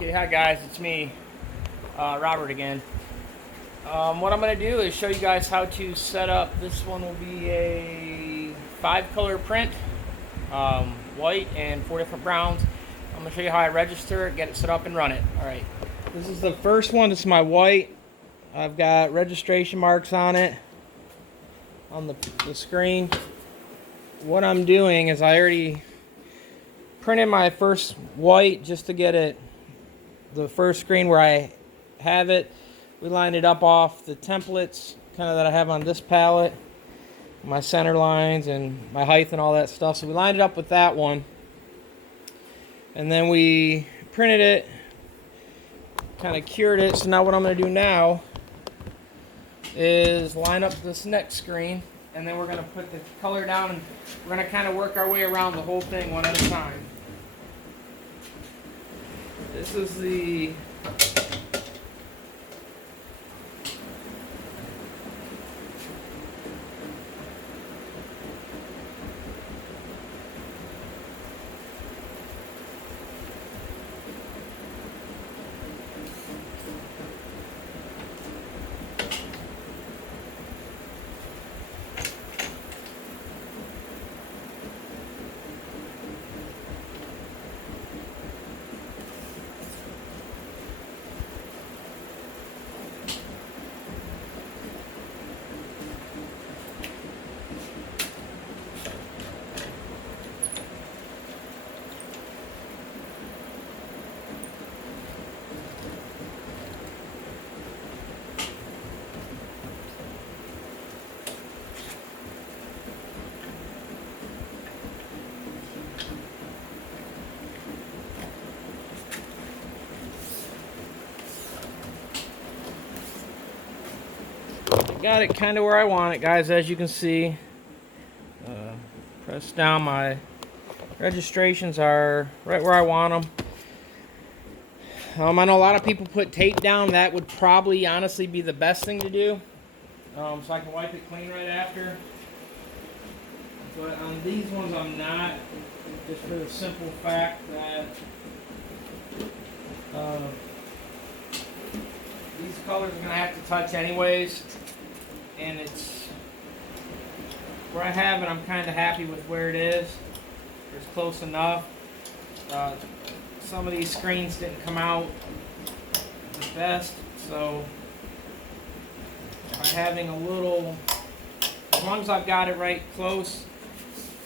Okay, hi guys, it's me, Robert again. What I'm going to do is show you guys how to set up. This one will be a 5-color print, white and 4 different browns. I'm going to show you how I register it, get it set up, and run it. Alright, this is the first one. This is my white. I've got registration marks on it, on the screen. What I'm doing is I already printed my first white just to get it, the first screen where I have it. We lined it up off the templates kind of that I have on this palette, my center lines and my height and all that stuff. So we lined it up with that one, and then we printed it, kind of cured it. So now what I'm going to do now is line up this next screen, and then we're going to put the color down, and we're going to kind of work our way around the whole thing one at a time. This is the got it kind of where I want it, guys. As you can see, press down. My registrations are right where I want them. I know a lot of people put tape down. That would probably honestly be the best thing to do, so I can wipe it clean right after. But on these ones I'm not, just for the simple fact that these colors are going to have to touch anyways. And it's where I have it, I'm kind of happy with where it is. It's close enough. Some of these screens didn't come out the best, so by having a little, as long as I've got it right close,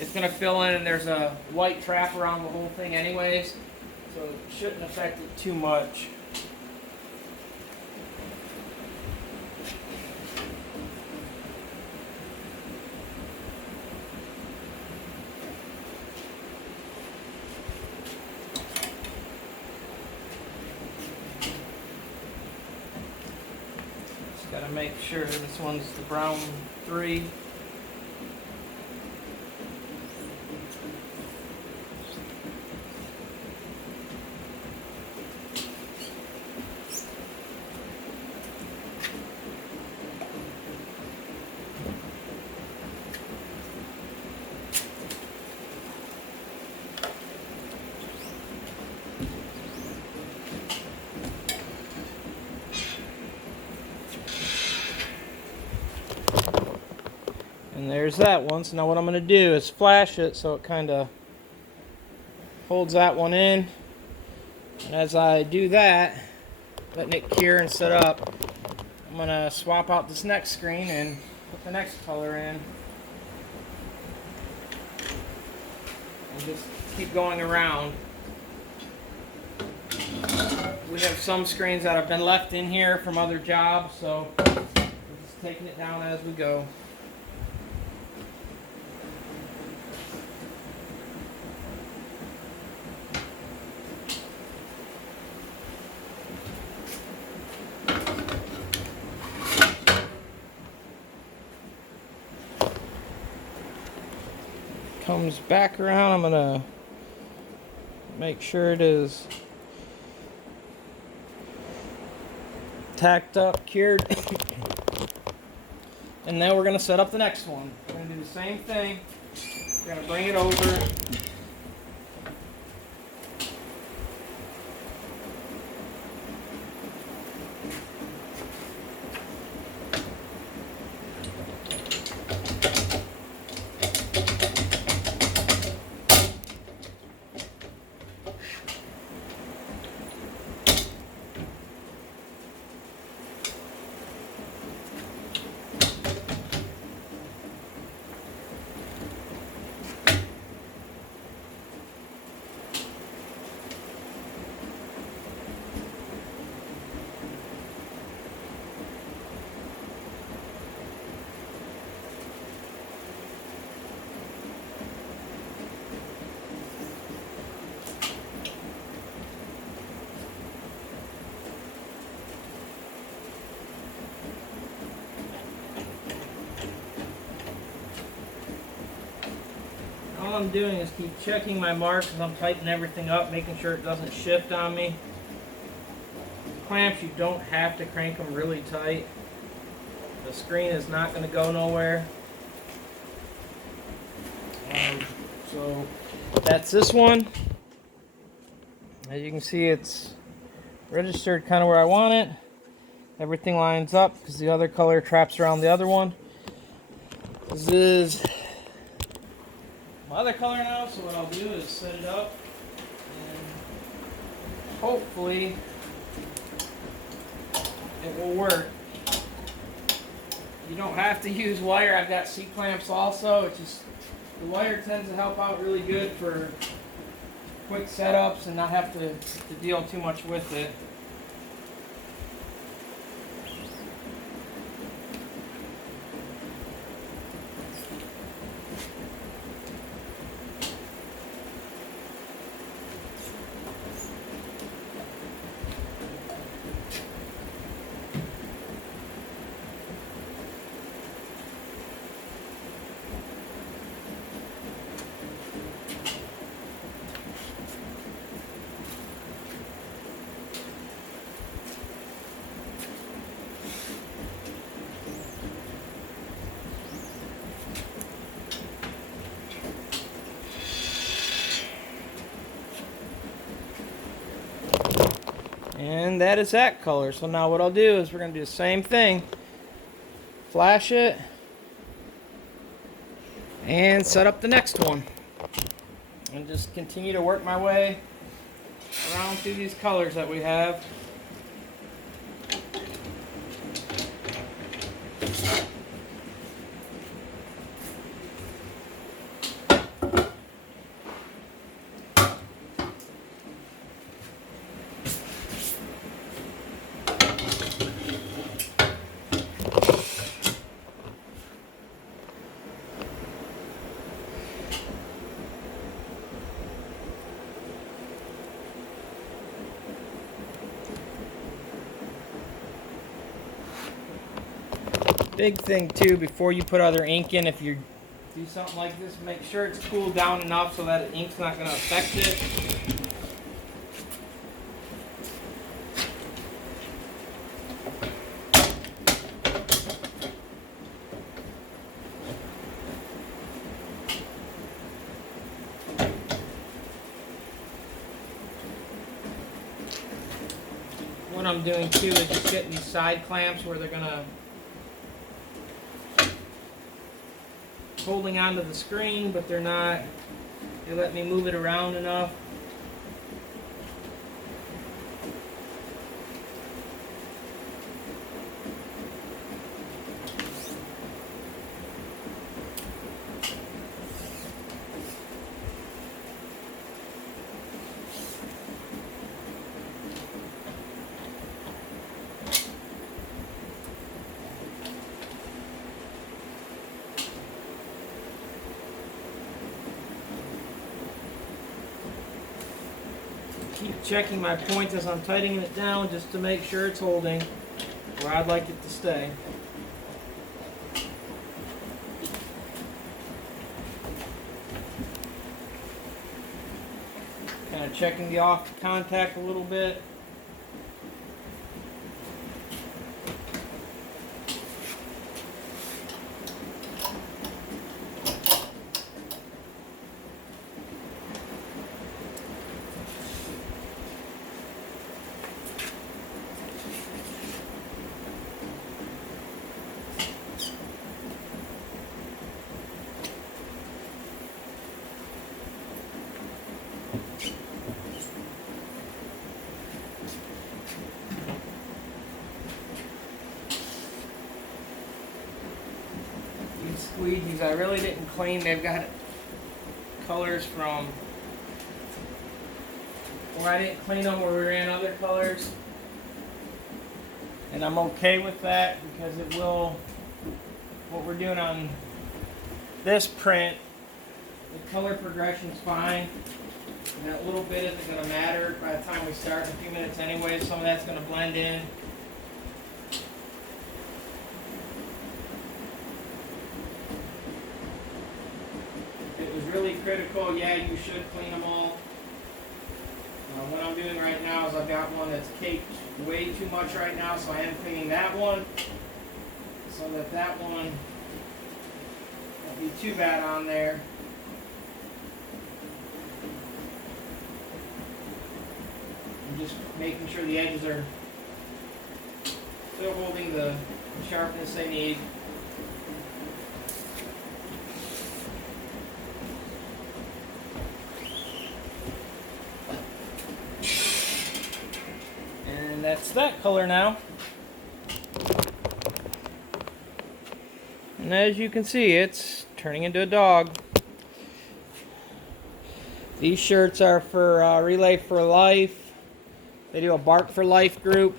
it's going to fill in, and there's a white trap around the whole thing anyways, so it shouldn't affect it too much. Got to make sure this one's the brown 3. And there's that one. So now what I'm going to do is flash it so it kind of holds that one in. And as I do that, letting it cure and set up, I'm going to swap out this next screen and put the next color in. And just keep going around. We have some screens that have been left in here from other jobs, so we're just taking it down as we go. Comes back around, I'm gonna make sure it is tacked up, cured. And now we're gonna set up the next one. We're gonna do the same thing. We're gonna bring it over. all I'm doing is keep checking my marks as I'm tightening everything up, making sure it doesn't shift on me. Clamps, you don't have to crank them really tight. The screen is not going to go nowhere. So that's this one. As you can see, it's registered kind of where I want it. Everything lines up because the other color traps around the other one. This is my other color now, so what I'll do is set it up and hopefully it will work. You don't have to use wire. I've got C-clamps also. It's just the wire tends to help out really good for quick setups and not have to deal too much with it. And that is that color. So now what I'll do is we're going to do the same thing. Flash it. And set up the next one. And just continue to work my way around through these colors that we have. Big thing too, before you put other ink in, if you do something like this, make sure it's cooled down enough so that the ink's not going to affect it. What I'm doing too is just getting these side clamps where they're going to holding onto the screen, but they're not. They let me move it around enough. Keep checking my points as I'm tightening it down just to make sure it's holding where I'd like it to stay. Kind of checking the off contact a little bit. Squeegees, I really didn't clean. They've got colors from where I didn't clean them, where we ran other colors, and I'm okay with that because it will, what we're doing on this print, the color progression's fine, and that little bit isn't going to matter by the time we start in a few minutes anyway. Some of that's going to blend in. Really critical, yeah, you should clean them all. What I'm doing right now is I've got one that's caked way too much right now, so I am cleaning that one so that one won't be too bad on there. And just making sure the edges are still holding the sharpness they need. And that's that color now. And as you can see, it's turning into a dog. These shirts are for Relay for Life. They do a Bark for Life group,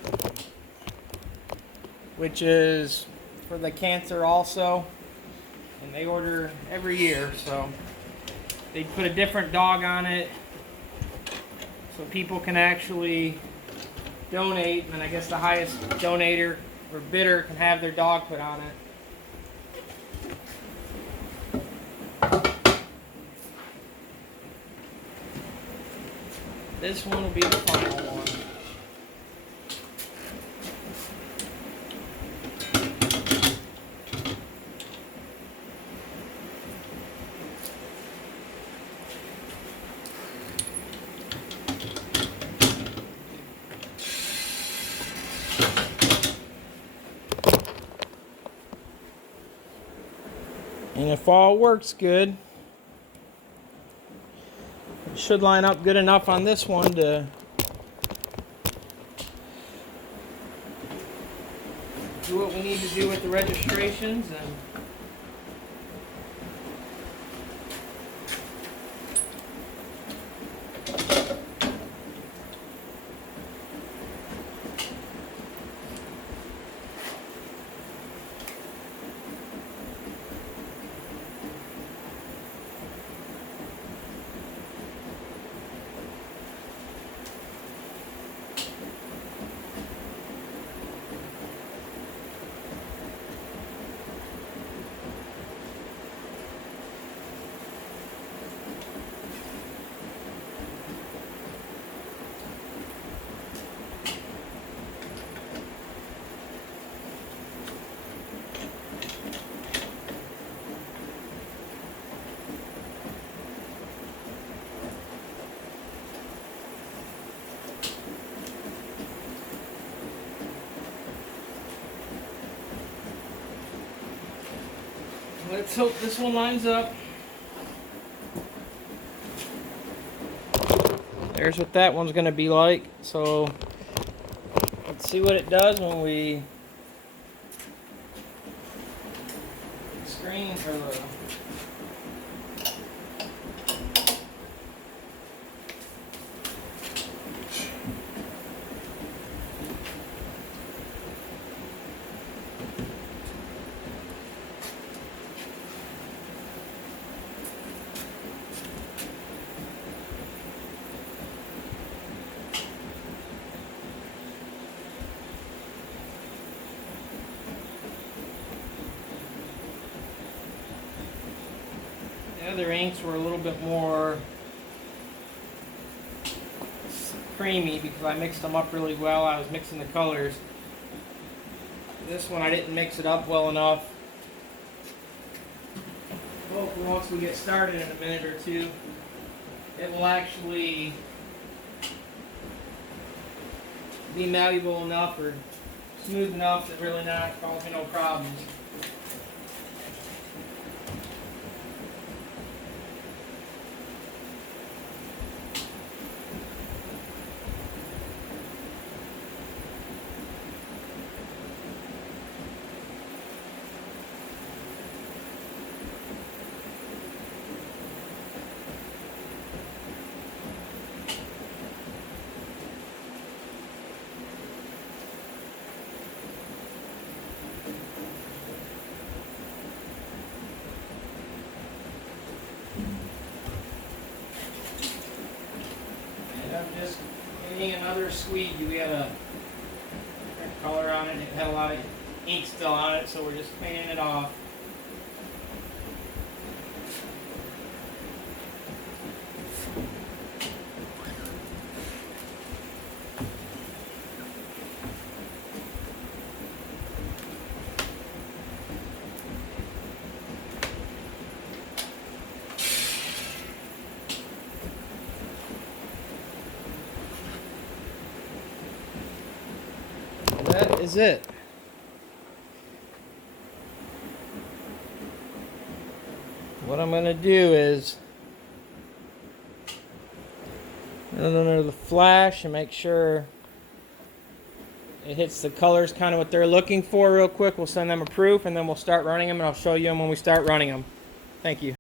which is for the cancer also. And they order every year, so they put a different dog on it so people can actually donate, and I guess the highest donator or bidder can have their dog put on it. This one will be the final one. And if all works good, it should line up good enough on this one to do what we need to do with the registrations. And let's hope this one lines up. There's what that one's going to be like. So let's see what it does when we screen for the other inks were a little bit more creamy because I mixed them up really well. I was mixing the colors. This one I didn't mix it up well enough. Hopefully once we get started in a minute or two, it will actually be malleable enough or smooth enough that really not cause me no problems. Just getting another squeegee. We had a different color on it. It had a lot of ink still on it, so we're just cleaning it off. is it. What I'm going to do is run under the flash and make sure it hits the colors kind of what they're looking for real quick. We'll send them a proof and then we'll start running them, and I'll show you them when we start running them. Thank you.